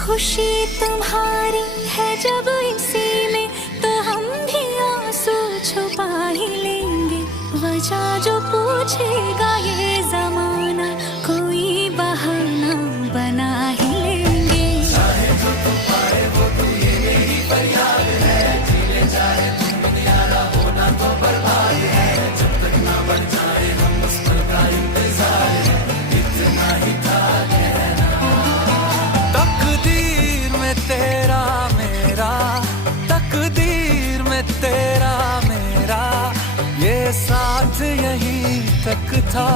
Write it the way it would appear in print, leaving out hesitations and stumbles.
खुशी तुम्हारी है जब इसी में, तो हम भी आंसू छुपा ही लेंगे। वजह जो पूछेगा ये जमाना, कोई बहाना बना ही लेंगे। चाहे जो तुम पाए वो तू, ये मेरी फरियाद है। जीने चाहे तुम दुनिया ना होना तो बर्बाद है। जब तक ना बढ़ जाए हम उस पल का इंतजार है, इतना ही था कहना। तकदीर में तेरा मेरा, तकदीर में तेरा मेरा, ये साथ यहीं तक था।